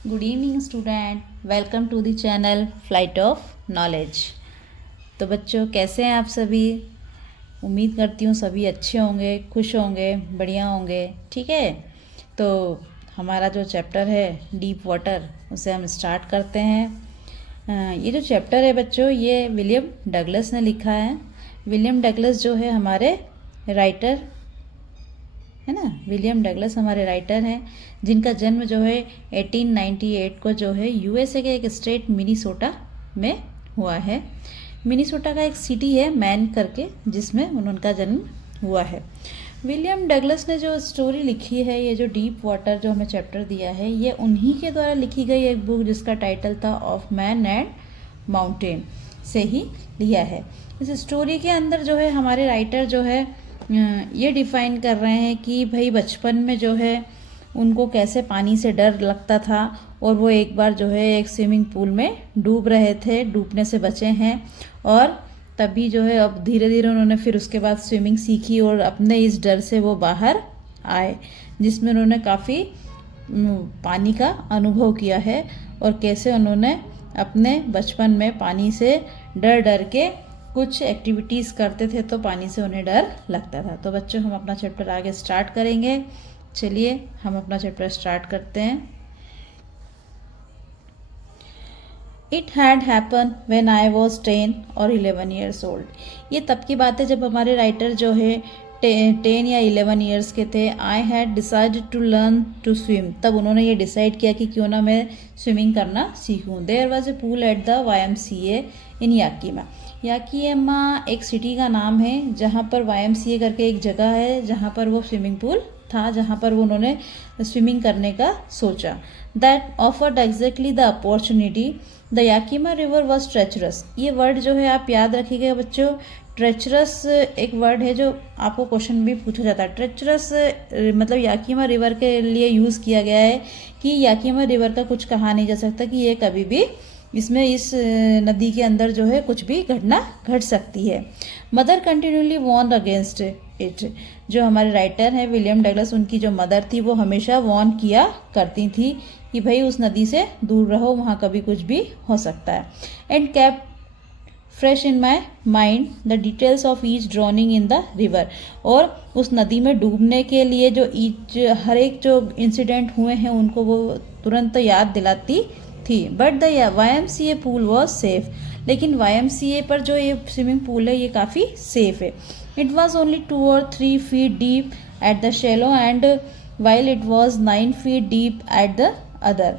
Good evening student, welcome to the channel flight of knowledge. तो बच्चों, कैसे हैं आप सभी? उम्मीद करती हूँ सभी अच्छे होंगे, खुश होंगे, बढ़िया होंगे। ठीक है, तो हमारा जो चैप्टर है डीप वाटर, उसे हम स्टार्ट करते हैं। ये जो चैप्टर है बच्चों, ये विलियम डगलस ने लिखा है। विलियम डगलस जो है हमारे राइटर है ना, विलियम डगलस हमारे राइटर हैं, जिनका जन्म जो है 1898 को जो है यूएसए के एक स्टेट मिनीसोटा में हुआ है। मिनीसोटा का एक सिटी है मैन करके, जिसमें उनका जन्म हुआ है। विलियम डगलस ने जो स्टोरी लिखी है, ये जो डीप वाटर जो हमें चैप्टर दिया है, ये उन्हीं के द्वारा लिखी गई एक बुक जिसका टाइटल था ऑफ मैन एंड माउंटेन से ही लिया है। इस स्टोरी के अंदर जो है हमारे राइटर जो है ये डिफ़ाइन कर रहे हैं कि भाई बचपन में जो है उनको कैसे पानी से डर लगता था, और वो एक बार जो है एक स्विमिंग पूल में डूब रहे थे, डूबने से बचे हैं, और तभी जो है अब धीरे धीरे उन्होंने फिर उसके बाद स्विमिंग सीखी और अपने इस डर से वो बाहर आए, जिसमें उन्होंने काफ़ी पानी का अनुभव किया है, और कैसे उन्होंने अपने बचपन में पानी से डर डर के कुछ एक्टिविटीज़ करते थे तो पानी से उन्हें डर लगता था। तो बच्चों, हम अपना चैप्टर आगे स्टार्ट करेंगे। चलिए हम अपना चैप्टर स्टार्ट करते हैं। It had happen when I was 10 और 11 ईयर्स ओल्ड। ये तब की बात है जब हमारे राइटर जो है 10 या 11 ईयर्स के थे। I had decided to learn to swim. तब उन्होंने ये डिसाइड किया कि क्यों ना मैं स्विमिंग करना सीखूं। There was a pool at the YMCA in Yakima. Yakima एक सिटी का नाम है, जहाँ पर YMCA करके एक जगह है, जहाँ पर वो स्विमिंग पूल था, जहाँ पर वो उन्होंने स्विमिंग करने का सोचा। That offered exactly the opportunity. The Yakima river was treacherous. ये वर्ड जो है आप याद रखिएगा बच्चों। ट्रेचरस एक वर्ड है जो आपको क्वेश्चन भी पूछा जाता है। ट्रेचरस मतलब याकीमा रिवर के लिए यूज़ किया गया है कि याकीमा रिवर का कुछ कहा नहीं जा सकता कि ये कभी भी इसमें इस नदी के अंदर जो है कुछ भी घटना घट सकती है। Mother continually warned against it. जो हमारे राइटर हैं विलियम डगलस, उनकी जो मदर थी वो हमेशा वॉर्न किया करती थी कि भाई उस नदी से दूर रहो, वहाँ कभी कुछ भी हो सकता है। And cap fresh in my mind the details of each drowning in the river. और उस नदी में डूबने के लिए जो हर एक जो इंसिडेंट हुए हैं उनको वो तुरंत याद दिलाती थी। But the YMCA pool was safe. लेकिन YMCA पर जो ये स्विमिंग पूल है ये काफ़ी सेफ है। It was only 2 or 3 feet deep at the shallow and while it was 9 feet deep at the other.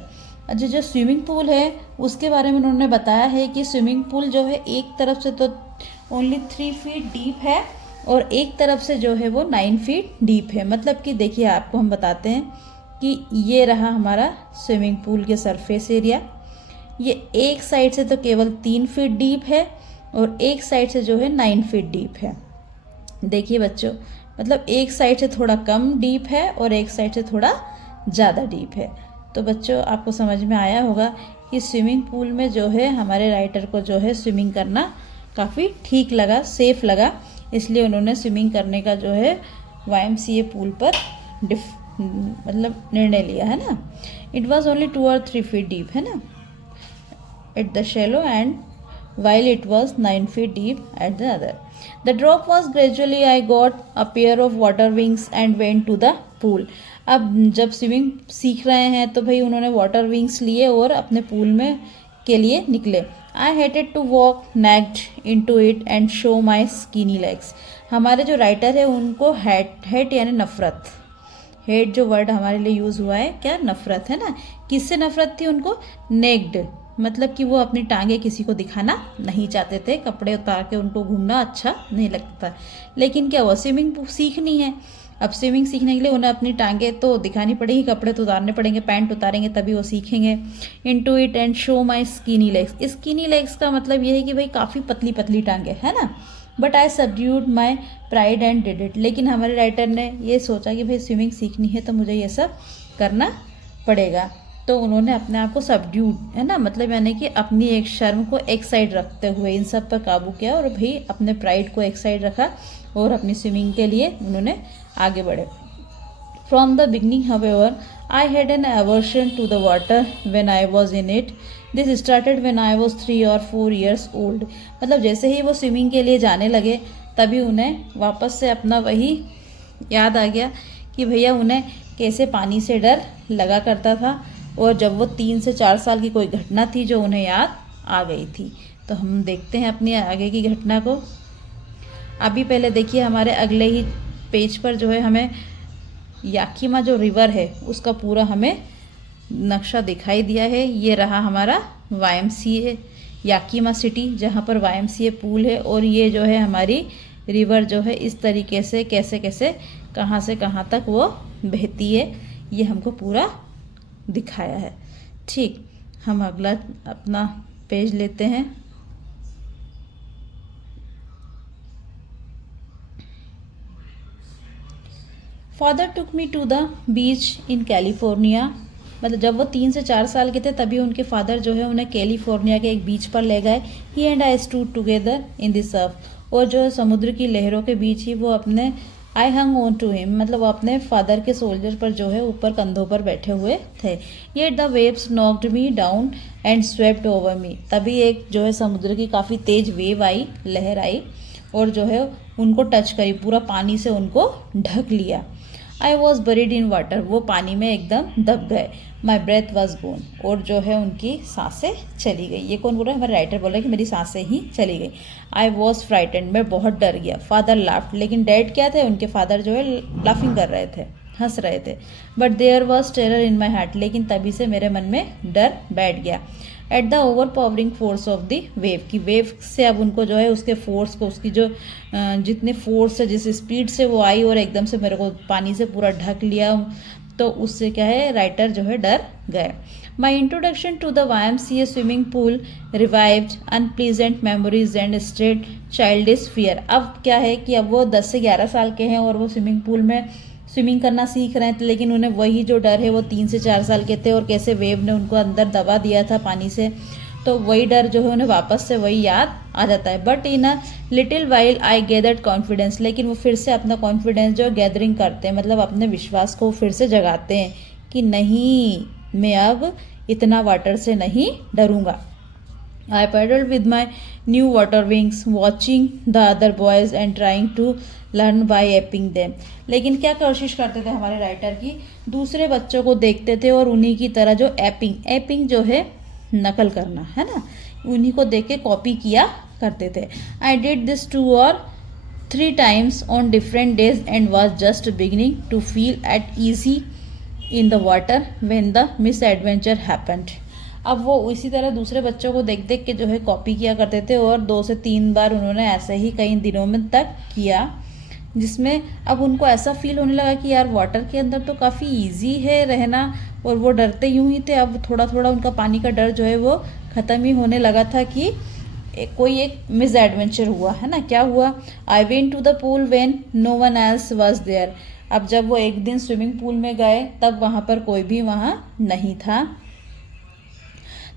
जो स्विमिंग पूल है उसके बारे में उन्होंने बताया है कि स्विमिंग पूल जो है एक तरफ से तो ओनली 3 feet डीप है, और एक तरफ से जो है वो 9 feet डीप है। मतलब कि देखिए, आपको हम बताते हैं कि ये रहा हमारा स्विमिंग पूल के सरफेस एरिया। ये एक साइड से तो केवल 3 feet डीप है, और एक साइड से जो है 9 feet डीप है। देखिए बच्चों, मतलब एक साइड से थोड़ा कम डीप है और एक साइड से थोड़ा ज़्यादा डीप है। तो बच्चों, आपको समझ में आया होगा कि स्विमिंग पूल में जो है हमारे राइटर को जो है स्विमिंग करना काफ़ी ठीक लगा, सेफ लगा, इसलिए उन्होंने स्विमिंग करने का जो है YMCA पूल पर मतलब निर्णय लिया है ना। It was only 2 or 3 feet deep है ना at the shallow and while it was 9 feet deep at the other. The drop was gradually. I got a pair of water wings and went to the pool. अब जब swimming सीख रहे हैं तो भाई उन्होंने वाटर विंग्स लिए और अपने पूल में के लिए निकले। I hated to walk naked into it and show my skinny legs. हमारे जो राइटर है उनको हेट यानी नफरत, हेट जो वर्ड हमारे लिए यूज़ हुआ है, क्या नफरत है ना। किससे नफरत थी उनको? नेक्ड, मतलब कि वो अपनी टांगे किसी को दिखाना नहीं चाहते थे, कपड़े उतार के उनको घूमना अच्छा नहीं लगता था। लेकिन क्या हुआ, स्विमिंग सीखनी है। अब स्विमिंग सीखने के लिए उन्हें अपनी टांगे तो दिखानी पड़ेगी, कपड़े तो उतारने पड़ेंगे, पैंट उतारेंगे तभी वो सीखेंगे। Into it and show my skinny legs. Skinny legs का मतलब ये है कि भाई काफ़ी पतली पतली टांगे है ना। But I subdued my pride and did it. लेकिन हमारे राइटर ने ये सोचा कि भाई स्विमिंग सीखनी है तो मुझे ये सब करना पड़ेगा, तो उन्होंने अपने आप को सबड्यूड है ना, मतलब यानी कि अपनी एक शर्म को एक साइड रखते हुए इन सब पर काबू किया, और भाई अपने प्राइड को एक साइड रखा और अपनी स्विमिंग के लिए उन्होंने आगे बढ़े। From the beginning however I had an aversion to the water when I was in it. This started when I was 3 or 4 years old. मतलब जैसे ही वो स्विमिंग के लिए जाने लगे तभी उन्हें वापस से अपना वही याद आ गया कि भैया उन्हें कैसे पानी से डर लगा करता था, और जब वो 3 से 4 साल की कोई घटना थी जो उन्हें याद आ गई थी। तो हम देखते हैं अपनी आगे की घटना को। अभी पहले देखिए हमारे अगले ही पेज पर जो है हमें याकीमा जो रिवर है उसका पूरा हमें नक्शा दिखाई दिया है। ये रहा हमारा YMCA याकीमा सिटी जहाँ पर YMCA पूल है, और ये जो है हमारी रिवर जो है इस तरीके से कैसे कैसे कहाँ से कहाँ तक वो बहती है ये हमको पूरा दिखाया है। ठीक, हम अगला अपना पेज लेते हैं। Father took me to the beach in California. मतलब जब वो 3 से 4 साल के थे तभी उनके फादर जो है उन्हें कैलिफोर्निया के एक बीच पर ले गए। He and I stood together in the surf, और जो समुद्र की लहरों के बीच ही वो अपने आई हंग ऑन टू हिम, मतलब वो अपने फादर के सोल्जर पर जो है ऊपर कंधों पर बैठे हुए थे। Yet the waves knocked me down and swept over me. तभी एक जो है समुद्र की काफ़ी तेज वेव आई, लहर आई, और जो है उनको टच करी, पूरा पानी से उनको ढक लिया। I was buried in water, वो पानी में एकदम दब गए। माई ब्रेथ वॉज गोन, और जो है उनकी सांसें चली गई। ये कौन बोल रहा है? हमारे राइटर बोल रहे हैं कि मेरी सांसें ही चली गई। आई वॉज फ्राइटेंड, मैं बहुत डर गया। फादर लाफ्ट, लेकिन डैड क्या थे? उनके फादर जो है लाफिंग कर रहे थे, हंस रहे थे। But there was terror in my heart, लेकिन तभी से मेरे मन में डर बैठ गया। At the overpowering force of the wave, की वेव से अब उनको जो है उसके फोर्स को, उसकी जो जितने फोर्स है, जिस स्पीड से वो आई और एकदम से मेरे को पानी से पूरा ढक लिया, तो उससे क्या है राइटर जो है डर गए। My introduction to the YMCA swimming pool revived unpleasant memories and stirred childish fear. अब क्या है कि अब वो 10 से 11 साल के हैं और वो स्विमिंग पूल में स्विमिंग करना सीख रहे थे, लेकिन उन्हें वही जो डर है वो 3 से 4 साल के थे, और कैसे वेव ने उनको अंदर दबा दिया था पानी से, तो वही डर जो है उन्हें वापस से वही याद आ जाता है। But in a little while I gathered confidence, लेकिन वो फिर से अपना कॉन्फिडेंस जो गैदरिंग करते हैं, मतलब अपने विश्वास को फिर से जगाते हैं कि नहीं, मैं अब इतना वाटर से नहीं डरूंगा। I paddled with my new water wings, watching the other boys and trying to learn by aping them. लेकिन क्या कोशिश करते थे हमारे राइटर की? दूसरे बच्चों को देखते थे और उन्हीं की तरह जो एपिंग जो है नकल करना है ना, उन्हीं को देख के कॉपी किया करते थे। I did this 2 or 3 times on different days and was just beginning to feel at easy in the water when the misadventure happened. अब वो इसी तरह दूसरे बच्चों को देख देख के जो है कॉपी किया करते थे, और 2 से 3 बार उन्होंने ऐसे ही कई दिनों में तक किया, जिसमें अब उनको ऐसा फील होने लगा कि यार वाटर के अंदर तो काफ़ी इजी है रहना, और वो डरते यूं ही थे। अब थोड़ा थोड़ा उनका पानी का डर जो है वो ख़त्म ही होने लगा था कि कोई एक मिस एडवेंचर हुआ है ना। क्या हुआ? I went to the pool when no one else was there. अब जब वो एक दिन स्विमिंग पूल में गए तब वहाँ पर कोई भी वहाँ नहीं था।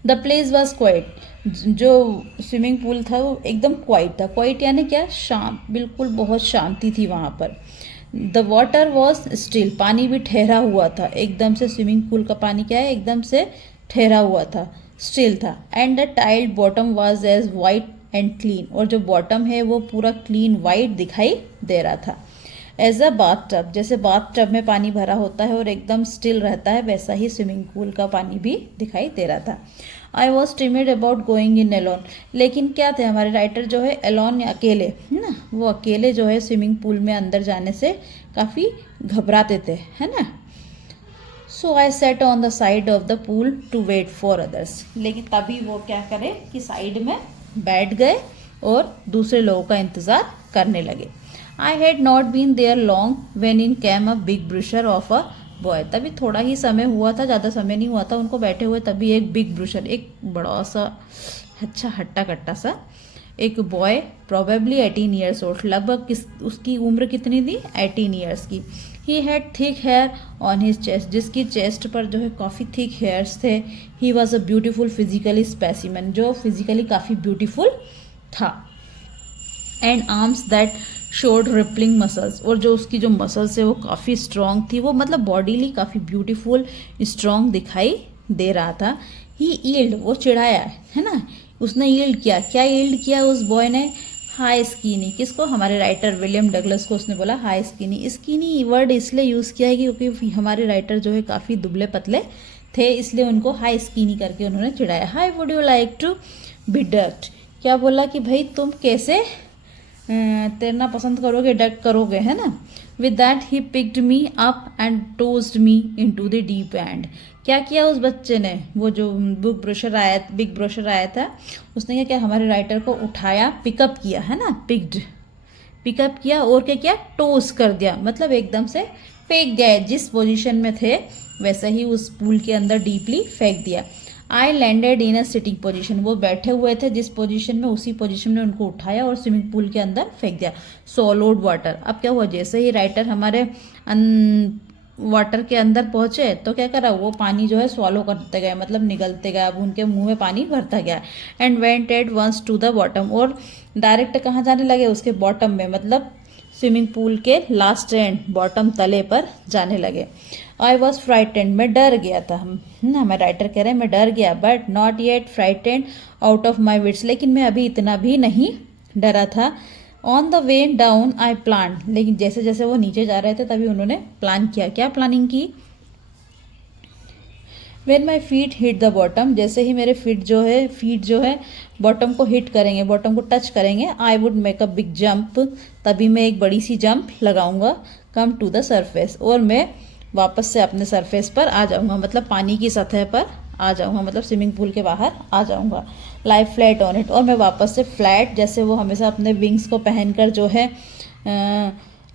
द प्लेस वॉज क्वाइट, जो स्विमिंग पूल था वो एकदम क्वाइट था। क्वाइट यानी क्या? शांत, बिल्कुल बहुत शांति थी वहाँ पर। द वाटर वॉज स्टिल, पानी भी ठहरा हुआ था एकदम से। स्विमिंग पूल का पानी क्या है? एकदम से ठहरा हुआ था, स्टिल था। And the tiled bottom was as white and clean, और जो बॉटम है वो पूरा क्लीन वाइट दिखाई दे रहा था। एज अ बाथ टब, जैसे बाथ टब में पानी भरा होता है और एकदम स्टिल रहता है, वैसा ही स्विमिंग पूल का पानी भी दिखाई दे रहा था। I was timid about going in alone, लेकिन क्या थे हमारे राइटर जो है एलोन, अकेले है ना, वो अकेले जो है स्विमिंग पूल में अंदर जाने से काफ़ी घबराते थे, है ना। So I sat on the side of the pool to wait for others, लेकिन तभी वो क्या करे कि साइड में बैठ गए और दूसरे लोगों का इंतज़ार करने लगे। I had not been there long when in came a big bruiser of a boy, तभी थोड़ा ही समय हुआ था, ज़्यादा समय नहीं हुआ था उनको बैठे हुए, तभी एक बिग ब्रूशर, एक बड़ा सा अच्छा हट्टा कट्टा सा एक बॉय, प्रोबेबली 18 ईयर्स ओल्ड, लगभग उसकी उम्र कितनी थी? 18 ईयर्स की। He had thick hair on his chest, जिसकी चेस्ट पर जो है काफ़ी थिक हेयर्स थे। He was a beautiful physically specimen, जो फिजिकली काफ़ी ब्यूटीफुल था। And arms that showed rippling muscles, और जो उसकी जो मसल्स है वो काफ़ी स्ट्रॉन्ग थी, वो मतलब बॉडीली काफ़ी ब्यूटीफुल स्ट्रॉन्ग दिखाई दे रहा था। ही ईल्ड, वो चिढ़ाया है ना, उसने ईल्ड किया। क्या ईल्ड किया उस बॉय ने? हाई स्कीनी। किसको? हमारे राइटर विलियम डगलस को उसने बोला हाई स्कीनी। स्कीनी वर्ड इसलिए यूज़ किया है क्योंकि हमारे राइटर जो है काफ़ी दुबले पतले थे, इसलिए उनको हाई स्कीनी करके उन्होंने चिढ़ाया। Hi would you like to be ducked? क्या बोला कि भाई तुम कैसे तैरना पसंद करोगे, डक करोगे, है ना। With that he picked me up and tossed me into the deep end. क्या किया उस बच्चे ने? वो जो बिग ब्रोशर आया था, उसने क्या किया? हमारे राइटर को उठाया, पिकअप किया, है ना, पिकअप किया और क्या किया? टोस कर दिया, मतलब एकदम से फेंक दिया। जिस पोजीशन में थे वैसे ही उस पूल के अंदर डीपली फेंक दिया। I landed in a sitting position, वो बैठे हुए थे जिस पोजीशन में, उसी पोजीशन में उनको उठाया और स्विमिंग पूल के अंदर फेंक दिया। Swallowed water. अब क्या हुआ? जैसे ही राइटर हमारे वाटर के अंदर पहुंचे तो क्या करा? वो पानी जो है स्वॉलो करते गए, मतलब निगलते गए, अब उनके मुंह में पानी भरता गया। And went at once to the bottom, और डायरेक्ट कहाँ जाने लगे? उसके बॉटम में, मतलब स्विमिंग पूल के लास्ट एंड, बॉटम तले पर जाने लगे। आई वॉज फ्राइटेंड, मैं डर गया था। हमारे राइटर कह रहे हैं मैं डर गया, but not yet frightened out of my wits, लेकिन मैं अभी इतना भी नहीं डरा था। On the way down I plan, लेकिन जैसे जैसे वो नीचे जा रहे थे तभी उन्होंने प्लान किया। क्या प्लानिंग की? When my feet hit the bottom, जैसे ही मेरे फीट जो है बॉटम को हिट करेंगे, बॉटम को टच करेंगे, I would make a big jump, तभी मैं एक बड़ी सी जंप लगाऊंगा। कम टू द सरफेस, और मैं वापस से अपने सरफेस पर आ जाऊंगा, मतलब पानी की सतह पर आ जाऊंगा, मतलब स्विमिंग पूल के बाहर आ जाऊंगा। लाई फ्लैट ऑन इट, और मैं वापस से फ्लैट, जैसे वो हमेशा अपने विंग्स को पहनकर जो है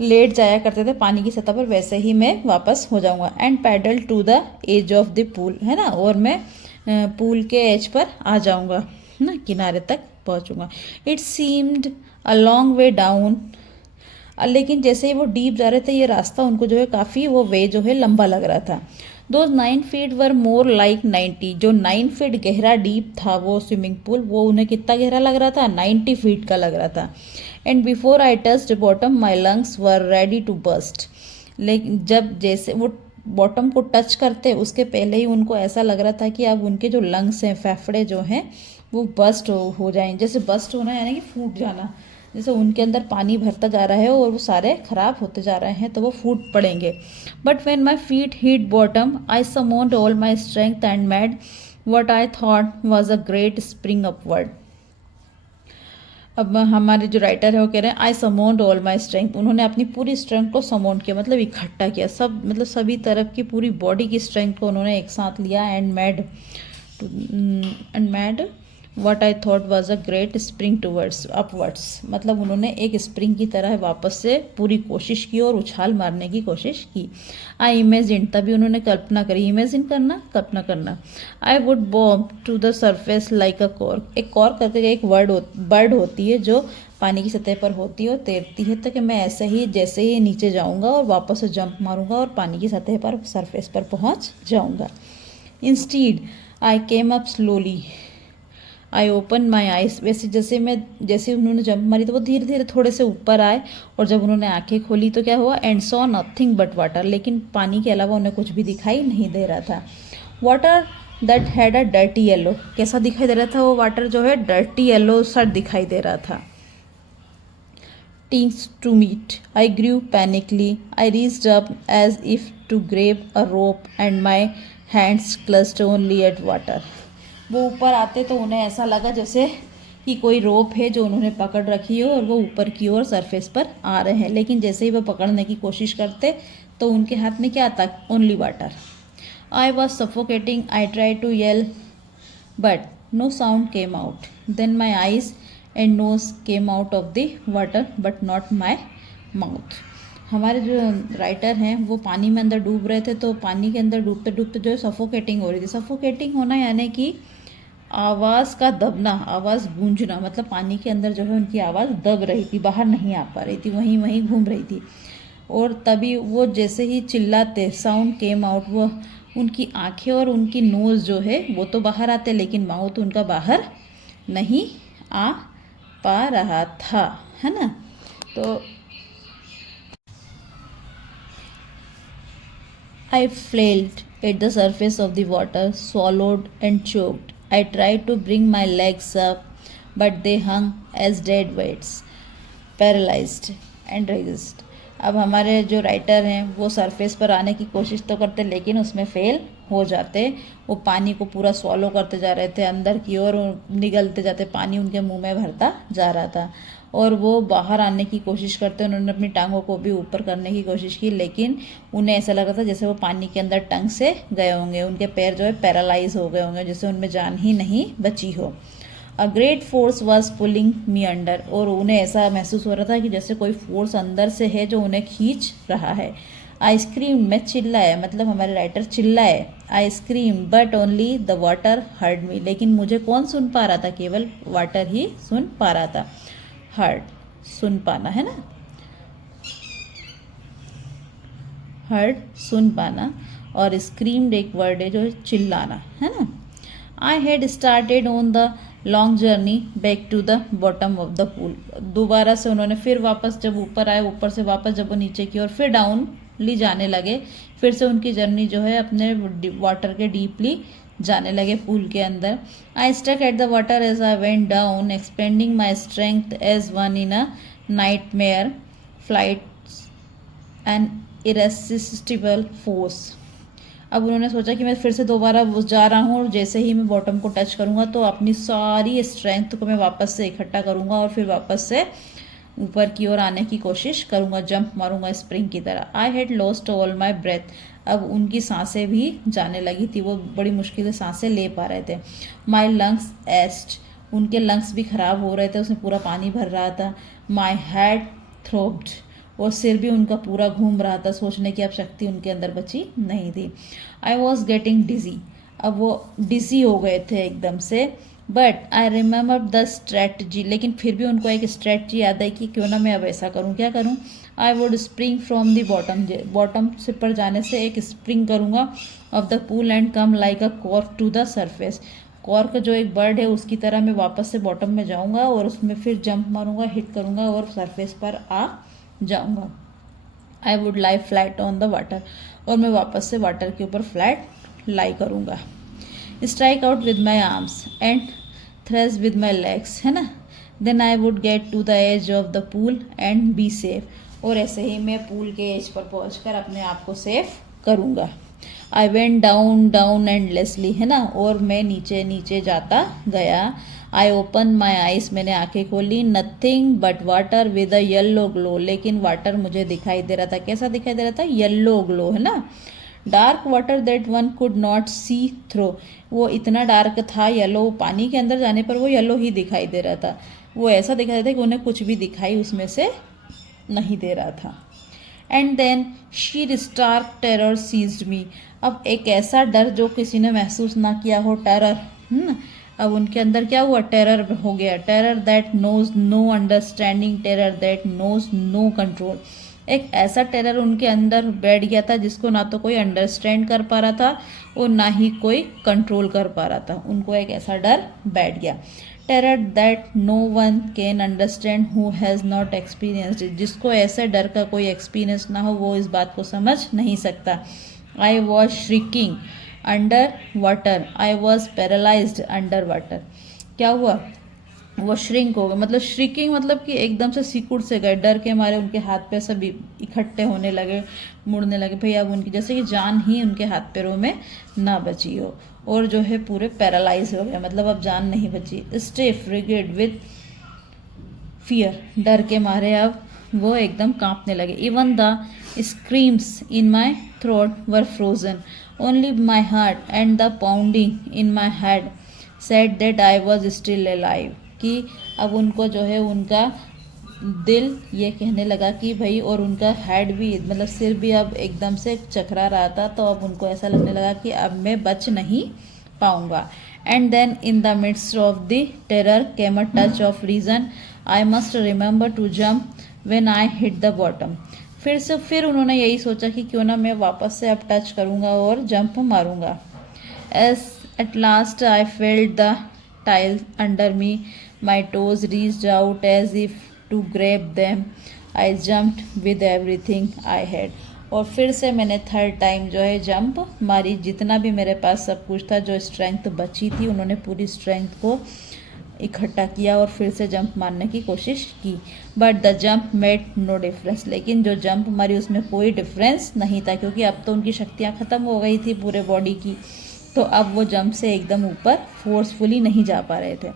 लेट जाया करते थे पानी की सतह पर, वैसे ही मैं वापस हो जाऊंगा। And paddle to the edge of the pool, है ना, और मैं पूल के एज पर आ जाऊंगा ना, किनारे तक पहुंचूंगा। It seemed a long way down, लेकिन जैसे ही वो डीप जा रहे थे, ये रास्ता उनको जो है काफ़ी, वो वे जो है लंबा लग रहा था। दो 9 फीट वर मोर लाइक 90, जो 9 फीट गहरा डीप था वो स्विमिंग पूल, वो उन्हें कितना गहरा लग रहा था? 90 फीट का लग रहा था। And before I touched bottom my lungs were ready to burst, लेकिन जब जैसे वो बॉटम को टच करते उसके पहले ही उनको ऐसा लग रहा था कि अब उनके जो लंग्स हैं, फेफड़े जो हैं, वो बस्ट हो जाएं। जैसे बस्ट होना यानी कि फूट जाना, जैसे उनके अंदर पानी भरता जा रहा है और वो सारे खराब होते जा रहे हैं तो वो फूट पड़ेंगे। But when my feet hit bottom I summoned all my strength and made what I thought was a great spring upward. अब हमारे जो राइटर है वो कह रहे हैं आई समोन्ड ऑल माई स्ट्रेंथ, उन्होंने अपनी पूरी स्ट्रेंथ को समोन्ड किया, मतलब इकट्ठा किया, सब मतलब सभी तरफ की पूरी बॉडी की स्ट्रेंथ को उन्होंने एक साथ लिया। And mad what I thought was a great spring towards upwards, मतलब उन्होंने एक स्प्रिंग की तरह वापस से पूरी कोशिश की और उछाल मारने की कोशिश की। आई इमेजिन, तभी उन्होंने कल्पना करी, इमेजिन करना, कल्पना करना। I would bob to the surface like a cork, एक कॉर्क करके एक बर्ड होती है जो पानी की सतह पर होती है और तैरती है, तो कि मैं ऐसे ही जैसे ही नीचे जाऊंगा और वापस से जंप मारूंगा और पानी की सतह पर, सरफेस पर पहुंच जाऊंगा। Instead I came up slowly, I open my eyes, वैसे जैसे उन्होंने जंप मारी तो वो धीरे धीरे थोड़े से ऊपर आए, और जब उन्होंने आंखें खोली तो क्या हुआ? And saw nothing but water, लेकिन पानी के अलावा उन्हें कुछ भी दिखाई नहीं दे रहा था। Water that had a dirty yellow, कैसा दिखाई दे रहा था वो वाटर जो है? डर्टी येलो सा दिखाई दे रहा था। Things to meet, I grew panicky, I reached up as if to grab a rope and my hands clasped only at water, वो ऊपर आते तो उन्हें ऐसा लगा जैसे कि कोई रोप है जो उन्होंने पकड़ रखी हो और वो ऊपर की ओर सरफेस पर आ रहे हैं, लेकिन जैसे ही वो पकड़ने की कोशिश करते तो उनके हाथ में क्या आता? Only water. I was suffocating, I try to yell but no sound came out, then my eyes and nose came out of the water but not my mouth. हमारे जो राइटर हैं वो पानी में अंदर डूब रहे थे, तो पानी के अंदर डूबते डूबते जो है सफोकेटिंग हो रही थी। सफोकेटिंग होना यानी कि आवाज़ का दबना, आवाज़ गूंजना, मतलब पानी के अंदर जो है उनकी आवाज़ दब रही थी, बाहर नहीं आ पा रही थी, वहीं वहीं घूम रही थी। और तभी वो जैसे ही चिल्लाते, साउंड केम आउट, वो उनकी आंखें और उनकी नोज़ जो है वो तो बाहर आते, लेकिन माउथ उनका बाहर नहीं आ पा रहा था, है ना। तो I flailed at the surface of the water, swallowed and choked. I tried to bring my legs up, but they hung as dead weights, paralysed and resist. अब हमारे जो राइटर हैं वो सरफेस पर आने की कोशिश तो करते लेकिन उसमें फेल हो जाते। वो पानी को पूरा सॉलो करते जा रहे थे, अंदर की ओर निगलते जाते, पानी उनके मुंह में भरता जा रहा था और वो बाहर आने की कोशिश करते। उन्होंने अपनी टांगों को भी ऊपर करने की कोशिश की लेकिन उन्हें ऐसा लग रहा था जैसे वो पानी के अंदर टंग से गए होंगे, उनके पैर जो है पैरालाइज हो गए होंगे, जैसे उनमें जान ही नहीं बची हो। A great force was pulling me under, और उन्हें ऐसा महसूस हो रहा था कि जैसे कोई फोर्स अंदर से है जो उन्हें खींच रहा है। आइसक्रीम, मैं चिल्लाए, मतलब हमारे राइटर चिल्लाए, ice cream but only the water heard me, लेकिन मुझे कौन सुन पा रहा था, केवल वाटर ही सुन पा रहा था। हर्ड, सुन पाना है ना, हर्ड सुन पाना, और स्क्रीम्ड एक वर्ड है जो चिल्लाना है ना। I had started on the long journey back to the bottom of the pool, दोबारा से उन्होंने फिर वापस जब ऊपर आए, ऊपर से वापस जब वो नीचे की ओर फिर डाउनली जाने लगे, फिर से उनकी जर्नी जो है अपने वाटर के डीपली जाने लगे पूल के अंदर। I struck at the water as I went down, expending my strength as one in a nightmare flight an irresistible force. अब उन्होंने सोचा कि मैं फिर से दोबारा जा रहा हूँ और जैसे ही मैं बॉटम को टच करूँगा तो अपनी सारी स्ट्रेंथ को मैं वापस से इकट्ठा करूँगा और फिर वापस से ऊपर की ओर आने की कोशिश करूँगा, जंप मारूंगा स्प्रिंग की तरह। I had lost all my breath, अब उनकी सांसें भी जाने लगी थी, वो बड़ी मुश्किल से सांसें ले पा रहे थे। माई लंग्स एस्ट, उनके लंग्स भी खराब हो रहे थे, उसमें पूरा पानी भर रहा था। माई हेड थ्रोब्ड, और सिर भी उनका पूरा घूम रहा था, सोचने की अब शक्ति उनके अंदर बची नहीं थी। आई वॉज गेटिंग डिजी, अब वो डिजी हो गए थे एकदम से। But I remember the strategy, लेकिन फिर भी उनको एक स्ट्रेटजी याद आई कि क्यों ना मैं अब ऐसा करूँ, क्या करूँ। I would spring from the bottom, bottom से पर जाने से एक स्प्रिंग करूँगा off the pool and come like a cork to the surface, cork जो एक बर्ड है उसकी तरह मैं वापस से बॉटम में जाऊँगा और उसमें फिर जंप मारूंगा, हिट करूँगा और सरफेस पर आ जाऊँगा। I would lie flat on the water, और मैं वापस से वाटर के ऊपर फ्लैट लाई करूँगा। Strike out with my arms and thrash with my legs, है ना। Then I would get to the edge of the pool and be safe, और ऐसे ही मैं पूल के एज पर पहुंचकर अपने आप को सेफ करूँगा। आई वेंट डाउन डाउन एंडलेसली, है ना, और मैं नीचे नीचे जाता गया। आई ओपन माई आइज, मैंने आंखें खोली। Nothing but water with a yellow glow, लेकिन वाटर मुझे दिखाई दे रहा था, कैसा दिखाई दे रहा था, येल्लो ग्लो, है ना। Dark water that one could not see through, वो इतना डार्क था येलो, पानी के अंदर जाने पर वो येलो ही दिखाई दे रहा था, वो ऐसा दिखाई देता कि उन्हें कुछ भी दिखाई उसमें से नहीं दे रहा था। And then sheer stark terror seized me, अब एक ऐसा डर जो किसी ने महसूस ना किया हो, टेरर, अब उनके अंदर क्या हुआ, टेरर हो गया। Terror that knows no understanding, terror that knows no control, एक ऐसा टेरर उनके अंदर बैठ गया था जिसको ना तो कोई अंडरस्टैंड कर पा रहा था और ना ही कोई कंट्रोल कर पा रहा था, उनको एक ऐसा डर बैठ गया। Terror that no one can understand who has not experienced, जिसको ऐसे डर का कोई एक्सपीरियंस ना हो वो इस बात को समझ नहीं सकता। I was shrieking under water, I was paralysed under water, क्या हुआ, वो श्रिंक हो गए, मतलब श्रिकिंग मतलब कि एकदम से सिकुड़ से गए, डर के मारे उनके हाथ पैर सब इकट्ठे होने लगे, मुड़ने लगे, भाई अब उनकी जैसे कि जान ही उनके हाथ पैरों में ना बची हो, और जो है पूरे पैरालाइज हो गए, मतलब अब जान नहीं बची। स्टिफ रिगिड विद फियर, डर के मारे अब वो एकदम कांपने लगे। Even the screams in my throat were frozen, only my heart and the pounding in my head said that I was still alive, कि अब उनको जो है उनका दिल ये कहने लगा कि भाई, और उनका हेड भी मतलब सिर भी अब एकदम से चकरा रहा था, तो अब उनको ऐसा लगने लगा कि अब मैं बच नहीं पाऊंगा। And then in the midst of the terror came a touch of reason, I must remember to jump when I hit the bottom, फिर उन्होंने यही सोचा कि क्यों ना मैं वापस से अब टच करूंगा और जंप मारूंगा। As at last I felt the tile under me, my toes reached out as if to grab them, I jumped with everything I had, और फिर से मैंने थर्ड टाइम जो है जंप मारी। जितना भी मेरे पास सब कुछ था, जो स्ट्रेंथ बची थी, उन्होंने पूरी स्ट्रेंथ को इकट्ठा किया और फिर से जंप मारने की कोशिश की। But the jump made no difference, लेकिन जो जंप मारी उसमें कोई डिफरेंस नहीं था, क्योंकि अब तो उनकी शक्तियाँ ख़त्म हो गई थी पूरे बॉडी की, तो अब वो जंप से एकदम ऊपर फोर्सफुली नहीं जा पा रहे थे।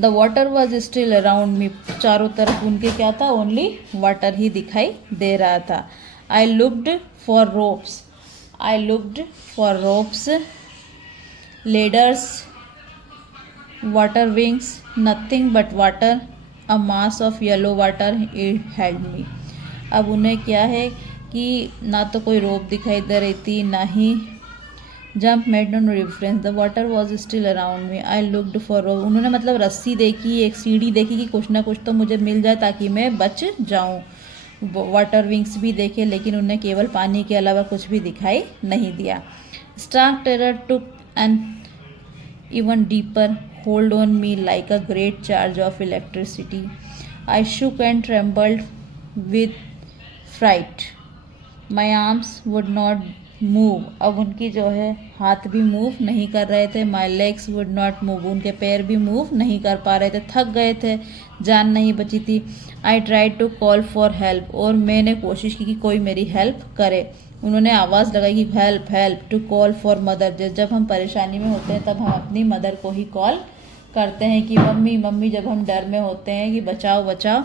The water was still around मी, चारों तरफ उनके क्या था, ओनली वाटर ही दिखाई दे रहा था। आई looked for ropes, ladders, water wings, nothing but water, a mass of yellow water it held मी। अब उन्हें क्या है कि ना तो कोई रोप दिखाई दे रही थी, ना ही jump made no difference, the water was still around me, I looked for rope. उन्होंने मतलब रस्सी देखी, एक सीढ़ी देखी कि कुछ ना कुछ तो मुझे मिल जाए ताकि मैं बच जाऊँ। वाटर विंग्स भी देखे, लेकिन उन्हें केवल पानी के अलावा कुछ भी दिखाई नहीं दिया। Stark terror took an even deeper hold on me like a great charge of electricity. I shook and trembled with fright. My arms would not move. अब उनकी जो है हाथ भी मूव नहीं कर रहे थे। My legs would not move. उनके पैर भी मूव नहीं कर पा रहे थे, थक गए थे, जान नहीं बची थी। I tried to call for help. और मैंने कोशिश की कि कोई मेरी हेल्प करे। उन्होंने आवाज़ लगाई कि help help, to call for mother. जब हम परेशानी में होते हैं तब हम अपनी मदर को ही कॉल करते हैं कि मम्मी मम्मी। जब हम डर में होते हैं कि बचाओ बचाओ,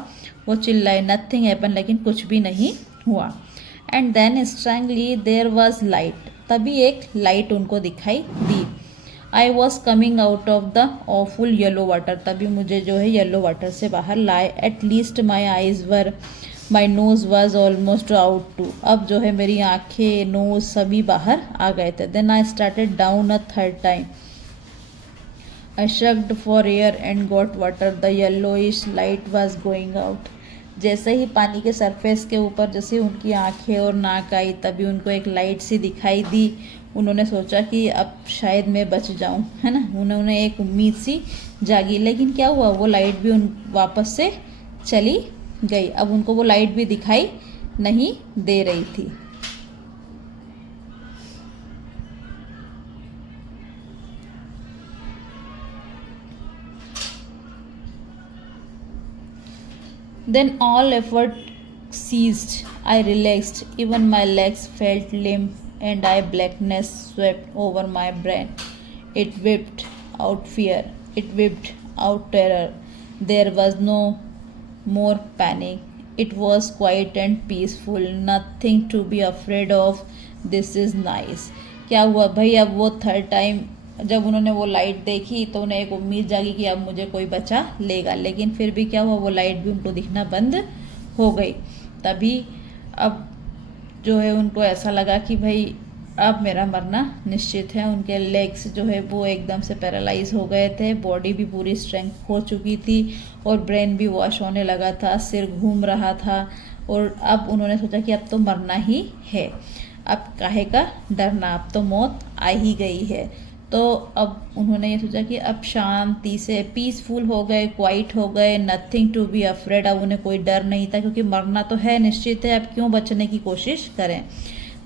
वो चिल्लाए। नथिंग हैपन, लेकिन कुछ भी नहीं हुआ। And then strangely there was light, तभी एक लाइट उनको दिखाई दी। I was coming out of the awful yellow water, तभी मुझे जो है येलो वाटर से बाहर लाए। At least my eyes were, my nose was almost out too, अब जो है मेरी आंखें, नोज सभी बाहर आ गए थे। Then I started down a third time. I sucked for air and got water, the yellowish light was going out. जैसे ही पानी के सरफेस के ऊपर जैसे उनकी आंखें और नाक आई, तभी उनको एक लाइट सी दिखाई दी। उन्होंने सोचा कि अब शायद मैं बच जाऊं, है ना, उन्होंने एक उम्मीद सी जागी। लेकिन क्या हुआ, वो लाइट भी उन वापस से चली गई। अब उनको वो लाइट भी दिखाई नहीं दे रही थी। Then all effort ceased. I relaxed. Even my legs felt limp, and blackness swept over my brain. It whipped out fear. It whipped out terror. There was no more panic. It was quiet and peaceful. Nothing to be afraid of. This is nice. क्या हुआ भाई, अब वो third time जब उन्होंने वो light देखी तो उन्हें एक उम्मीद जागी कि अब मुझे कोई बचा लेगा। लेकिन फिर भी क्या हुआ, वो लाइट भी उनको दिखना बंद हो गई। तभी अब जो है उनको ऐसा लगा कि भाई अब मेरा मरना निश्चित है। उनके लेग्स जो है वो एकदम से पैरालाइज हो गए थे, बॉडी भी पूरी स्ट्रेंथ खो चुकी थी और ब्रेन भी वॉश होने लगा था, सिर घूम रहा था। और अब उन्होंने सोचा कि अब तो मरना ही है, अब काहे का डरना, अब तो मौत आ ही गई है। तो अब उन्होंने ये सोचा कि अब शांति से पीसफुल हो गए, क्वाइट हो गए, नथिंग टू बी अफ्रेड। अब उन्हें कोई डर नहीं था, क्योंकि मरना तो है निश्चित है, अब क्यों बचने की कोशिश करें।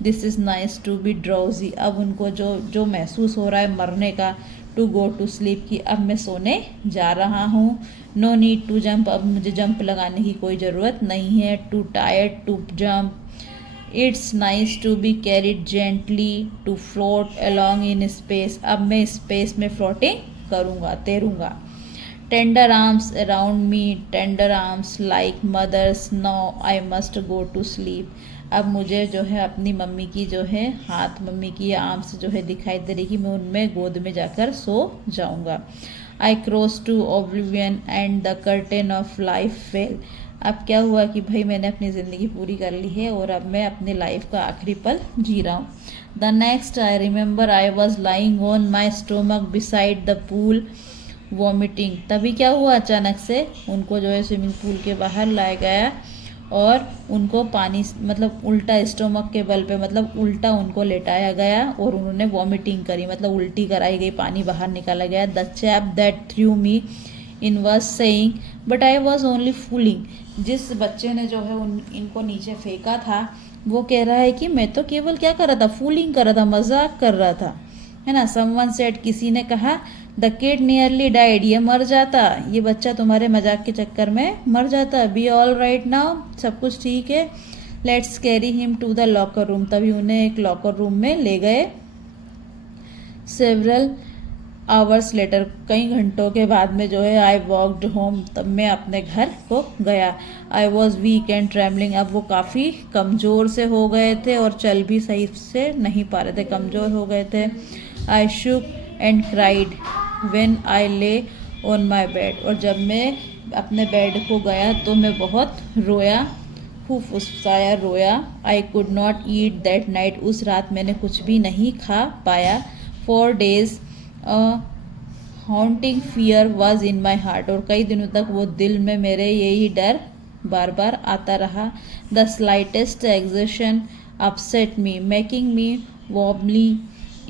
This is nice to be drowsy, अब उनको जो महसूस हो रहा है मरने का, टू गो टू स्लीप की अब मैं सोने जा रहा हूँ। नो नीड टू जंप, अब मुझे जंप लगाने की कोई ज़रूरत नहीं है। Too tired to jump, it's nice to be carried gently to float along in space, अब मैं स्पेस में फ्लोटिंग करूँगा, तैरूँगा। Tender arms around me, tender arms like mother's, now I must go to sleep, अब मुझे जो है अपनी मम्मी की जो है हाथ, मम्मी की आर्म्स जो है दिखाई दे रही कि मैं उनमें गोद में जाकर सो जाऊँगा। I cross to oblivion and the curtain of life fell, अब क्या हुआ कि भाई मैंने अपनी ज़िंदगी पूरी कर ली है और अब मैं अपनी लाइफ का आखिरी पल जी रहा हूँ। The next I remember I was lying on my stomach beside the pool vomiting, तभी क्या हुआ, अचानक से उनको जो है स्विमिंग पूल के बाहर लाया गया और उनको पानी मतलब उल्टा स्टोमक के बल पे मतलब उल्टा उनको लेटाया गया और उन्होंने वॉमिटिंग करी, मतलब उल्टी कराई गई, पानी बाहर निकाला गया। The chap that through me in was saying but I was only fooling, जिस बच्चे ने जो है इनको नीचे फेंका था वो कह रहा है कि मैं तो केवल क्या कर रहा था, फूलिंग कर रहा था, मजाक कर रहा था, है ना। समवन सेड, किसी ने कहा, द किड नियरली डाइड, ये मर जाता, ये बच्चा तुम्हारे मजाक के चक्कर में मर जाता। बी ऑल राइट नाउ, सब कुछ ठीक है। Let's carry him to the locker room, तभी उन्हें एक लॉकर रूम में ले गए। सेवरल आवर्स लेटर, कई घंटों के बाद में जो है, आई वॉकड होम, तब मैं अपने घर को गया। I was weak and travelling, अब वो काफ़ी कमज़ोर से हो गए थे और चल भी सही से नहीं पा रहे थे, कमज़ोर हो गए थे। आई शुक एंड क्राइड व्हेन आई ले ऑन माई बेड, और जब मैं अपने बेड को गया तो मैं बहुत रोया, फुसफुसाया, रोया। I could not eat that night, उस रात मैंने कुछ भी नहीं खा पाया। 4 days haunting fear was in my heart, और कई दिनों तक वो दिल में मेरे यही डर बार बार आता रहा। The slightest exertion upset me, making me wobbly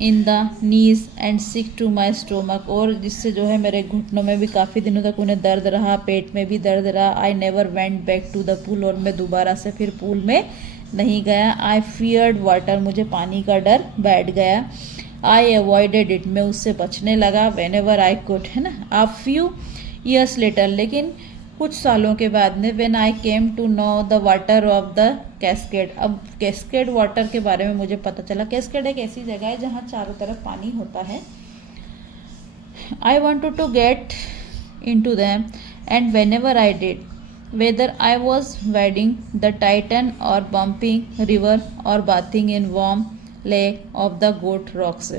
in the knees and sick to my stomach, और जिससे जो है मेरे घुटनों में भी काफ़ी दिनों तक उन्हें दर्द रहा, पेट में भी दर्द रहा। I never went back to the pool, और मैं दोबारा से फिर पूल में नहीं गया। आई फियर्ड वाटर, मुझे पानी का डर बैठ गया। आई अवॉइडेड इट, मैं उससे बचने लगा। वेन एवर आई कुड, है ना। आ फ्यू ईयर्स लेटर, लेकिन कुछ सालों के बाद में, when I came to know the water of the Cascade, अब कैस्केड वाटर के बारे में मुझे पता चला। कैस्केड एक ऐसी जगह है जहाँ चारों तरफ पानी होता है। I wanted to get into them, and whenever I did, whether I was wading the Titan or bumping river or bathing in warm lake of the goat rocks,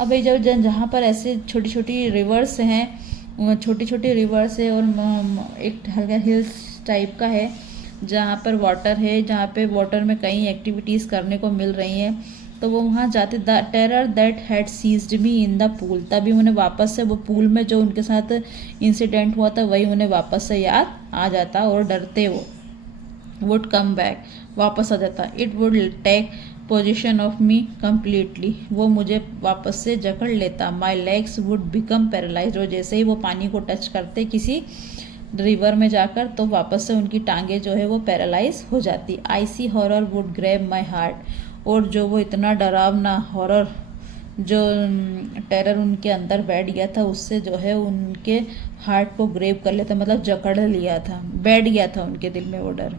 अब ये जब जहाँ पर ऐसे छोटी छोटी रिवर्स हैं, छोटी छोटी रिवर्स है और एक हल्का हिल्स टाइप का है जहाँ पर वाटर है, जहाँ पे वाटर में कई एक्टिविटीज़ करने को मिल रही हैं, तो वो वहाँ जाते। The terror that had seized me in the pool, तभी उन्हें वापस से वो पूल में जो उनके साथ इंसिडेंट हुआ था वही उन्हें वापस से याद आ जाता, और डरते वो वुड कम बैक, वापस आ जाता। It would take possession of me completely, वो मुझे वापस से जकड़ लेता। My legs would become paralyse, और जैसे ही वो पानी को टच करते किसी रिवर में जाकर, तो वापस से उनकी टांगे जो है वो पैरालाइज हो जाती। I see horror would grab my heart, और जो वो इतना डरावना हॉरर, जो टेरर उनके अंदर बैठ गया था, उससे जो है उनके हार्ट को ग्रेब कर लेता, मतलब जकड़ लिया था, बैठ गया था उनके दिल में वो डर।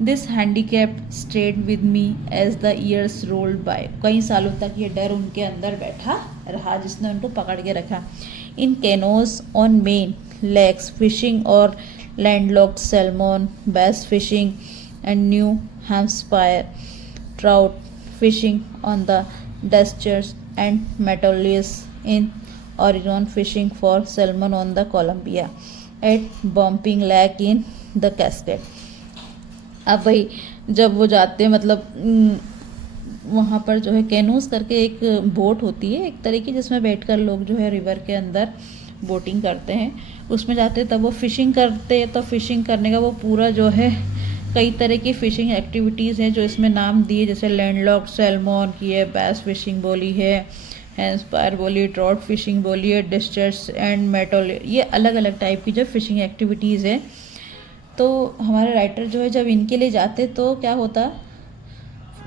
This handicap stayed with me as the years rolled by, कई सालों तक ये डर उनके अंदर बैठा रहा जिसने उनको पकड़ के रखा। In canoes on Maine lakes fishing और landlocked salmon, bass fishing and New Hampshire trout fishing on the Dutchess and Metolius in Oregon, fishing for salmon on the Columbia, at Bumping Lake in the Cascade। अब भाई जब वो जाते मतलब वहाँ पर जो है कैनूस करके एक बोट होती है एक तरह की, जिसमें बैठकर लोग जो है रिवर के अंदर बोटिंग करते हैं, उसमें जाते तब वो फिशिंग करते, तो फिशिंग करने का वो पूरा जो है कई तरह की फ़िशिंग एक्टिविटीज़ हैं जो इसमें नाम दिए, जैसे लैंडलॉक्ड सैल्मन की है, बैस फिशिंग बोली है, हैम्पशायर बोली, ट्राउट फिशिंग बोली है, डिस्चर्स एंड मेटल, ये अलग अलग टाइप की जो फ़िशिंग एक्टिविटीज़ है। तो हमारे राइटर जो है जब इनके लिए जाते तो क्या होता,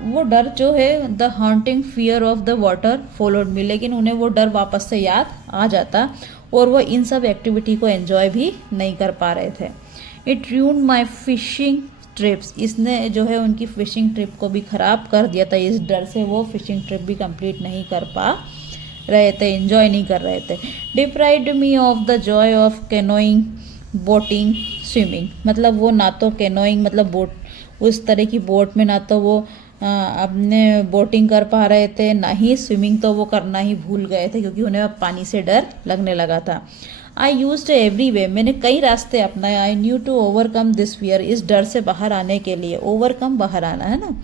वो डर जो है, the haunting fear of the water followed me, लेकिन उन्हें वो डर वापस से याद आ जाता और वो इन सब एक्टिविटी को एंजॉय भी नहीं कर पा रहे थे। It ruined my fishing trips, इसने जो है उनकी फ़िशिंग ट्रिप को भी ख़राब कर दिया था, इस डर से वो फ़िशिंग ट्रिप भी कंप्लीट नहीं कर पा रहे थे, एंजॉय नहीं कर रहे थे। Deprived me of the Joy of canoeing, boating, swimming, मतलब वो ना तो कैनोइंग मतलब बोट, उस तरह की बोट में ना तो वो अपने बोटिंग कर पा रहे थे, ना ही स्विमिंग तो वो करना ही भूल गए थे क्योंकि उन्हें अब पानी से डर लगने लगा था। आई यूज्ड एवरी वे, मैंने कई रास्ते अपनाए। I knew to overcome this fear, इस डर से बाहर आने के लिए, ओवरकम बाहर आना है ना,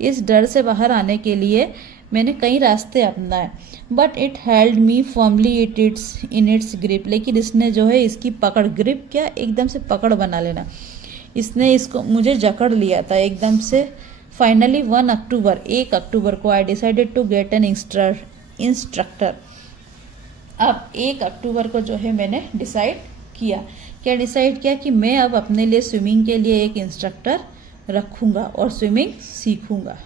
इस डर से बाहर आने के लिए मैंने कई रास्ते अपनाए। But it held me firmly in its grip, लेकिन इसने जो है इसकी पकड़, ग्रिप क्या, एकदम से पकड़ बना लेना, इसने इसको मुझे जकड़ लिया था एकदम से। फाइनली 1 अक्टूबर को I decided to get an instructor, अब 1 अक्टूबर को जो है मैंने डिसाइड किया, क्या डिसाइड किया कि मैं अब अपने लिए स्विमिंग के लिए एक इंस्ट्रक्टर रखूँगा और स्विमिंग सीखूँगा।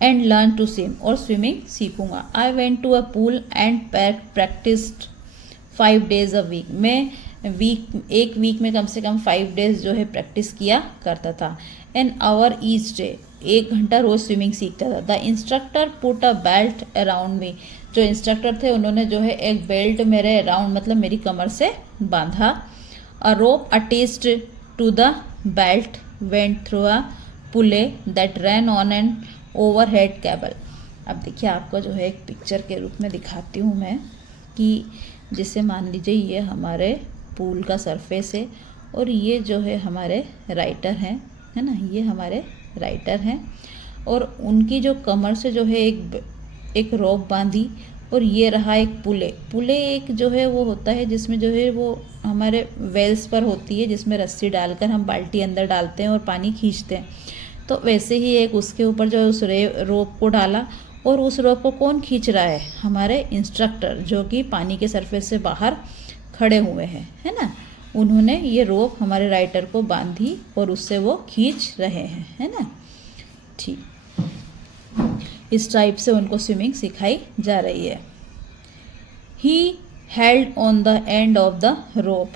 एंड लर्न टू स्विम, और स्विमिंग सीखूँगा। I went to a pool and practised 5 days a week। मैं एक वीक में कम से कम 5 days जो है प्रैक्टिस किया करता था। एन आवर ईच डे, 1 घंटा रोज स्विमिंग सीखता था। The instructor put a belt around me, जो इंस्ट्रक्टर थे उन्होंने जो है एक बेल्ट मेरे अराउंड मतलब मेरी कमर से बांधा। A rope attached to the belt went through a pulley that ran on an overhead cable. अब देखिए आपको जो है एक पिक्चर के रूप में दिखाती हूँ मैं, कि जिसे मान लीजिए ये हमारे पूल का सरफेस है और ये जो है हमारे राइटर हैं, है ना, ये हमारे राइटर हैं और उनकी जो कमर से जो है एक रोप बांधी और ये रहा एक पुले एक जो है वो होता है जिसमें जो है वो हमारे वेल्स पर होती है, जिसमें रस्सी डालकर हम बाल्टी अंदर डालते हैं और पानी खींचते हैं। तो वैसे ही एक उसके ऊपर जो उस रोप को डाला और उस रोप को कौन खींच रहा है, हमारे इंस्ट्रक्टर, जो कि पानी के सरफेस से बाहर खड़े हुए हैं, है ना। उन्होंने ये रोप हमारे राइटर को बांधी और उससे वो खींच रहे हैं, है ना। ठीक, इस टाइप से उनको स्विमिंग सिखाई जा रही है। He held on the end of the rope,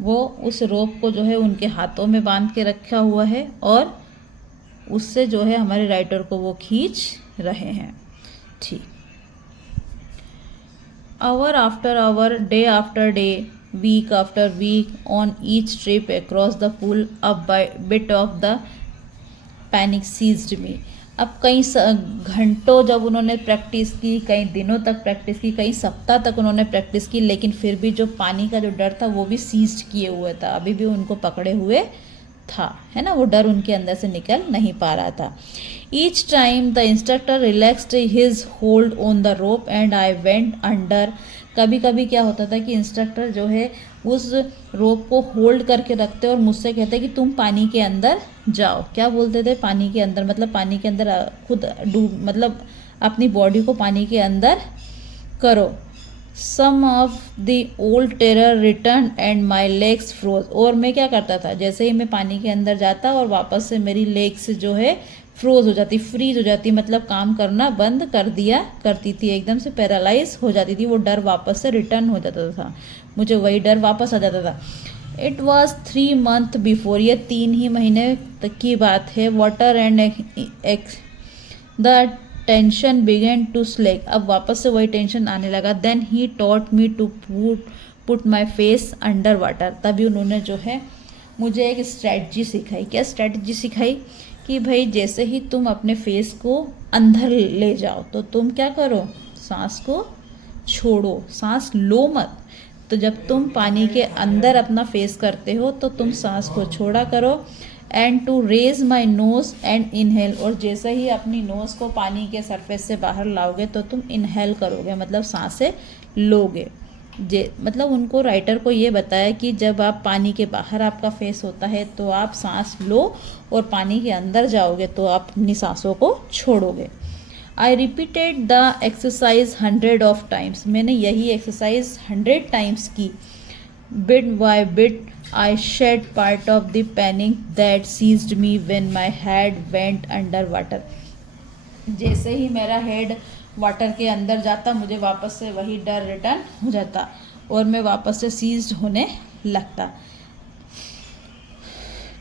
वो उस रोप को जो है उनके हाथों में बांध के रखा हुआ है और उससे जो है हमारे राइटर को वो खींच रहे हैं। ठीक, hour after hour, day after day, week after week, on each trip across the pool, a bit of the panic seized me. अब कई घंटों जब उन्होंने प्रैक्टिस की, कई दिनों तक प्रैक्टिस की, कई सप्ताह तक उन्होंने प्रैक्टिस की, लेकिन फिर भी जो पानी का जो डर था वो भी सीज्ड किए हुए था, अभी भी उनको पकड़े हुए था, है ना, वो डर उनके अंदर से निकल नहीं पा रहा था। Each time the instructor relaxed his hold on the rope and I went under. कभी कभी क्या होता था कि इंस्ट्रक्टर जो है उस रोप को होल्ड करके रखते और मुझसे कहते कि तुम पानी के अंदर जाओ। क्या बोलते थे, पानी के अंदर, मतलब पानी के अंदर खुद डूब, मतलब अपनी बॉडी को पानी के अंदर करो। Some of the old terror return and my legs froze. और मैं क्या करता था, जैसे ही मैं पानी के अंदर जाता और वापस से मेरी लेग्स जो है फ्रोज हो जाती, फ्रीज हो जाती, मतलब काम करना बंद कर दिया करती थी, एकदम से पैरालाइज हो जाती थी, वो डर वापस से रिटर्न हो जाता था, मुझे वही डर वापस आ जाता था। इट वॉज 3 months बिफोर, ये 3 ही महीने तक की बात है। Water and the tension began to slack, अब वापस से वही टेंशन आने लगा। Then he taught me to put my face under water, तभी उन्होंने जो है मुझे एक स्ट्रेटजी सिखाई। क्या स्ट्रेटजी सिखाई कि भाई जैसे ही तुम अपने फेस को अंदर ले जाओ तो तुम क्या करो, सांस को छोड़ो, सांस लो मत। तो जब तुम पानी के अंदर अपना फेस करते हो तो तुम सांस को छोड़ा करो। And to raise my nose and inhale, और जैसे ही अपनी नोज को पानी के सरफेस से बाहर लाओगे तो तुम इनहेल करोगे, मतलब सांसें लोगे। मतलब उनको, राइटर को ये बताया कि जब आप पानी के बाहर आपका फेस होता है तो आप सांस लो और पानी के अंदर जाओगे तो आप अपनी सांसों को छोड़ोगे। I repeated the exercise 100 of times, मैंने यही एक्सरसाइज 100 times की। Bit by bit I shed part of the panic that seized me when my head went under water. जैसे ही मेरा हेड वाटर के अंदर जाता मुझे वापस से वही डर रिटर्न हो जाता और मैं वापस से सीज्ड होने लगता।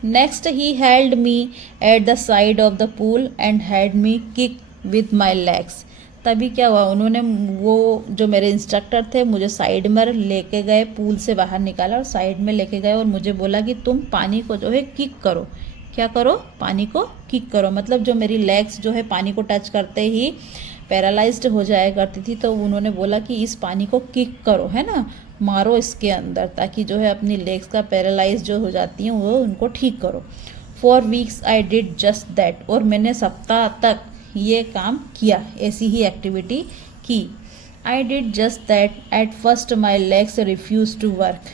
Next he held me at the side of the pool and had me kick with my legs. तभी क्या हुआ, उन्होंने, वो जो मेरे इंस्ट्रक्टर थे, मुझे साइड में लेके गए, पूल से बाहर निकाला और साइड में लेके गए और मुझे बोला कि तुम पानी को जो है किक करो। क्या करो, पानी को किक करो। मतलब जो मेरी लेग्स जो है पानी को टच करते ही पैरालाइज्ड हो जाया करती थी, तो उन्होंने बोला कि इस पानी को किक करो, है ना, मारो इसके अंदर, ताकि जो है अपनी लेग्स का पैरालाइज जो हो जाती हैं वो उनको ठीक करो। 4 weeks I did just that, और मैंने सप्ताह तक ये काम किया, ऐसी ही एक्टिविटी की। I did just that. At first my legs refuse to work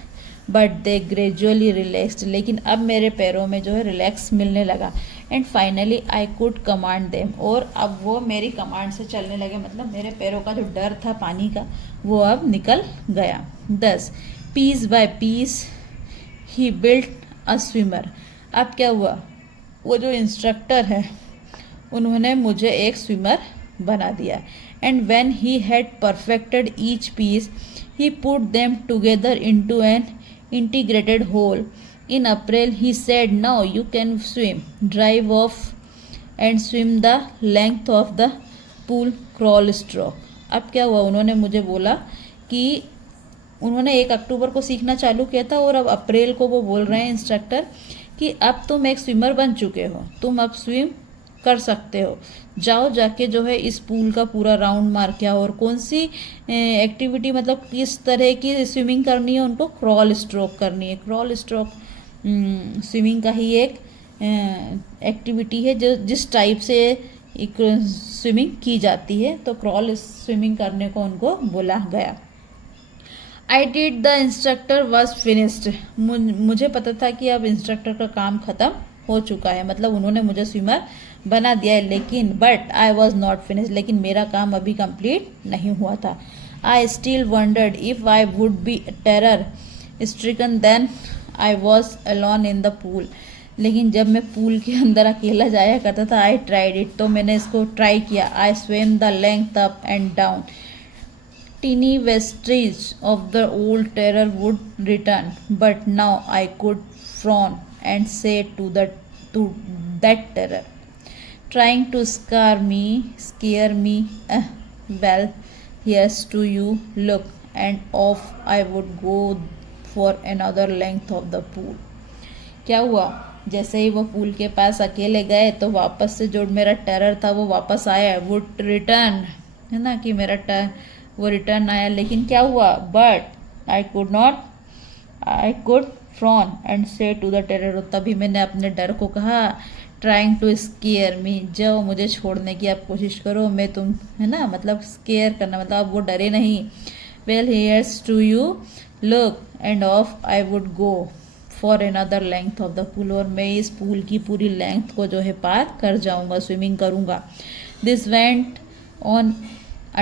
but they gradually relaxed, लेकिन अब मेरे पैरों में जो है रिलैक्स मिलने लगा। And finally I could command them, और अब वो मेरी कमांड से चलने लगे, मतलब मेरे पैरों का जो डर था पानी का वो अब निकल गया। 10 piece by piece he built a swimmer. अब क्या हुआ, वो जो इंस्ट्रक्टर है उन्होंने मुझे एक स्विमर बना दिया। And when he had perfected each piece he put them together into an integrated whole. In April he said now you can swim, drive off and swim the length of the pool, crawl stroke. अब क्या हुआ, उन्होंने मुझे बोला कि उन्होंने 1 अक्टूबर को सीखना चालू किया था और अब अप्रैल को वो बोल रहे हैं इंस्ट्रक्टर कि अब तुम एक स्विमर बन चुके हो, तुम अब स्विम कर सकते हो, जाओ जाके जो है इस पूल का पूरा राउंड मार के आओ। और कौन सी एक्टिविटी, मतलब किस तरह की स्विमिंग करनी है उनको, क्रॉल स्ट्रोक करनी है। क्रॉल स्ट्रोक स्विमिंग का ही एक एक्टिविटी है जो जिस टाइप से एक स्विमिंग की जाती है, तो क्रॉल स्विमिंग करने को उनको बोला गया। I did the instructor was finished. मुझे पता था कि अब इंस्ट्रक्टर का काम ख़त्म हो चुका है, मतलब उन्होंने मुझे स्विमर बना दिया है, लेकिन but I was not finished, लेकिन मेरा काम अभी कंप्लीट नहीं हुआ था। I still wondered if I would be terror stricken then I was alone in the pool. लेकिन जब मैं पूल के अंदर अकेला जाया करता था, आई ट्राइड इट, तो मैंने इसको ट्राई किया। I swim the length up and down, teeny vestige of the old terror would return, but now I could frown and say to that terror, trying to scare me, well, here's to you, look, and off I would go for another length of the pool. क्या हुआ, जैसे ही वो pool के पास अकेले गए तो वापस से जो मेरा टेरर था वो वापस आया, वुड रिटर्न, है ना, कि मेरा वो रिटर्न आया। लेकिन क्या हुआ, but I could frown and से टू द टेरर, तभी मैंने अपने डर को कहा, ट्राइंग टू स्केयर मी, जाओ मुझे छोड़ने की आप कोशिश करो, मैं तुम, है ना, मतलब स्केयर करना, मतलब आप वो डरे नहीं। Well here's to you, look, and off I would go for another length of the pool, और मैं इस पूल की पूरी लेंथ को जो है पार कर जाऊंगा, स्विमिंग करूंगा। This went on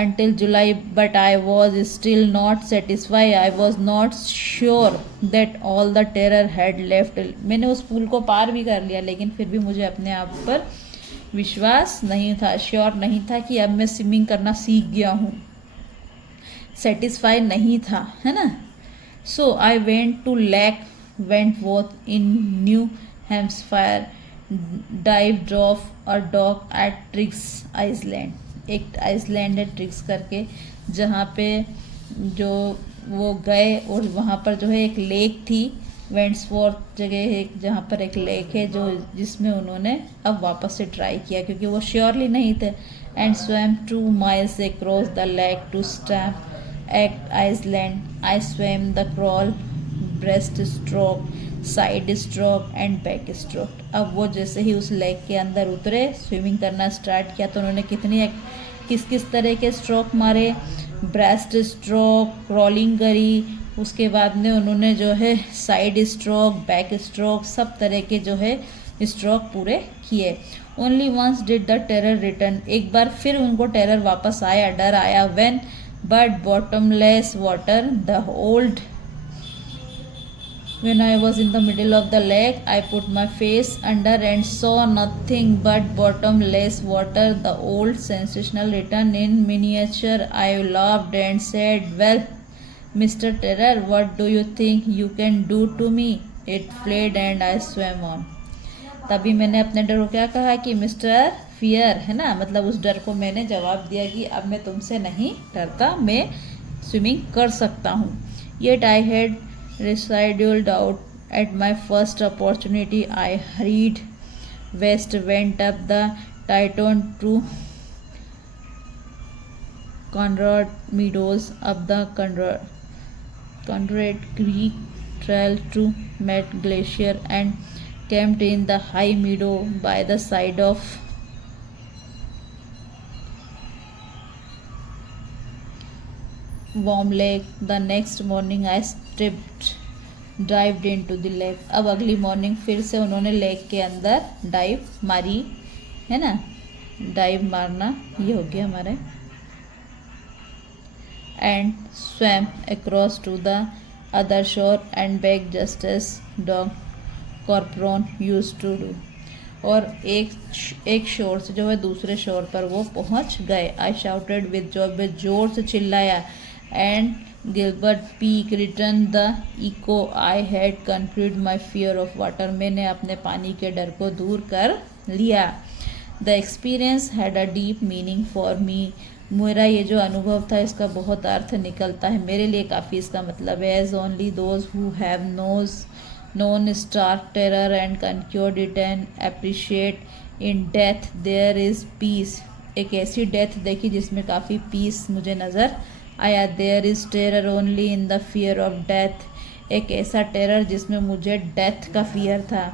until July, but I was still not satisfied. I was not sure that all the terror had left. मैंने उस पूल को पार भी कर लिया, लेकिन फिर भी मुझे अपने आप पर विश्वास नहीं था, श्योर नहीं था कि अब मैं स्विमिंग करना सीख गया हूँ, सेटिस्फाई नहीं था, है ना। So I went to Lake Wentworth in New Hampshire, dived off a dock at Triggs Island. एक आइसलैंड है ट्रिक्स करके, जहाँ पे जो वो गए और वहाँ पर जो है एक लेक थी, वेंट्सवर्थ जगह है जहाँ पर एक लेक है जो जिसमें उन्होंने अब वापस से ट्राई किया क्योंकि वो श्योरली नहीं थे। And swam 2 miles across the lake to Stamp Act Island. I swam the crawl, breast stroke, side stroke and back stroke. अब वो जैसे ही उस लेक के अंदर उतरे, स्विमिंग करना स्टार्ट किया, तो उन्होंने किस तरह के स्ट्रोक मारे, ब्रेस्ट स्ट्रोक, क्रॉलिंग करी, उसके बाद में उन्होंने जो है साइड स्ट्रोक, बैक स्ट्रोक, सब तरह के जो है स्ट्रोक पूरे किए। Only once did the terror return, एक बार फिर उनको टेरर वापस आया, डर आया। When but bottomless water the old, when I was in the middle of the lake, I put my face under and saw nothing but bottomless water. The old sensational return in miniature. I laughed and said, well, Mr. Terror, what do you think you can do to me? It fled and I swam on. तभी मैंने अपने डर को क्या कहा कि mister fear, है ना, मतलब उस डर को मैंने जवाब दिया कि अब मैं तुमसे नहीं डरता, मैं स्विमिंग कर सकता हूँ। Yet I had resided out at my first opportunity. I hurried west, went up the Titon to Conrad Meadows, up the Conrad Creek Trail to Met Glacier, and camped in the high meadow by the side of warm lake. The next morning I dived into the lake. अब अगली morning फिर से उन्होंने lake के अंदर dive मारी, है ना, डाइव मारना ये हो गया हमारे। And swam across to the other shore and begged just as dog Corporon used to do. और एक शोर से जो है दूसरे शोर पर वो पहुंच गए. आई शाउटेड विद जॉय, जोर से चिल्लाया. And Gilbert Peak return the echo. I had conquered my fear of water. मैंने अपने पानी के डर को दूर कर लिया. The experience had a deep meaning for me. मेरा ये जो अनुभव था इसका बहुत अर्थ निकलता है, मेरे लिए काफ़ी इसका मतलब है. As only those who have known stark terror and conquered it and appreciate in death there is peace. एक ऐसी डेथ देखी जिसमें काफ़ी पीस मुझे नज़र आया. there is terror only in the fear of death. एक ऐसा टेरर जिसमें मुझे डेथ का फियर था.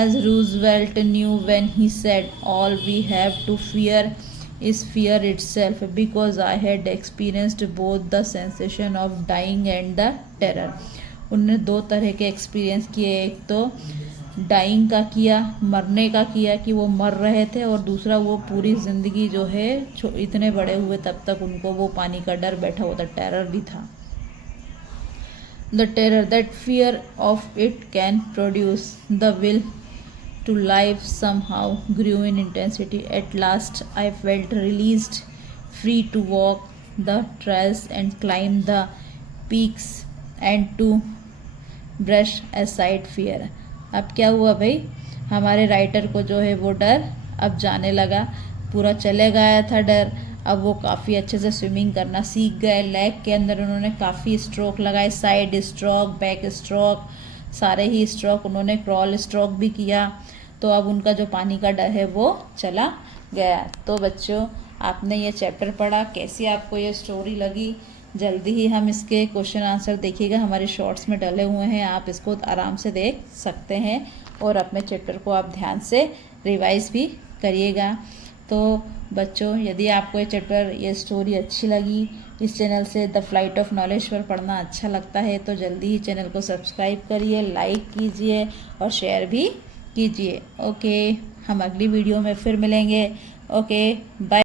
as Roosevelt knew when he said all we have to fear is fear itself, because I had experienced both the sensation of dying and the terror. उन्होंने दो तरह के एक्सपीरियंस किए. एक तो डाइंग का किया, मरने का किया कि वो मर रहे थे, और दूसरा वो पूरी ज़िंदगी जो है इतने बड़े हुए तब तक उनको वो पानी का डर बैठा हुआ था, टेरर भी था. The terror that fear of it can produce. The will to life somehow grew in intensity. At last I felt released, free to walk the trails and climb the peaks and to brush aside fear. अब क्या हुआ भाई, हमारे writer को जो है वो डर अब जाने लगा, पूरा चले गया था डर. अब वो काफ़ी अच्छे से स्विमिंग करना सीख गए. लेग के अंदर उन्होंने काफ़ी स्ट्रोक लगाए, साइड स्ट्रोक, बैक स्ट्रोक, सारे ही स्ट्रोक उन्होंने, क्रॉल स्ट्रोक भी किया. तो अब उनका जो पानी का डर है वो चला गया. तो बच्चों, आपने ये चैप्टर पढ़ा, कैसी आपको ये स्टोरी लगी? जल्दी ही हम इसके क्वेश्चन आंसर देखिएगा, हमारे शॉर्ट्स में डले हुए हैं, आप इसको आराम से देख सकते हैं और अपने चैप्टर को आप ध्यान से रिवाइज भी करिएगा. तो बच्चों, यदि आपको ये चैप्टर, ये स्टोरी अच्छी लगी, इस चैनल से द फ्लाइट ऑफ नॉलेज पर पढ़ना अच्छा लगता है, तो जल्दी ही चैनल को सब्सक्राइब करिए, लाइक कीजिए और शेयर भी कीजिए. ओके, हम अगली वीडियो में फिर मिलेंगे. Okay, bye.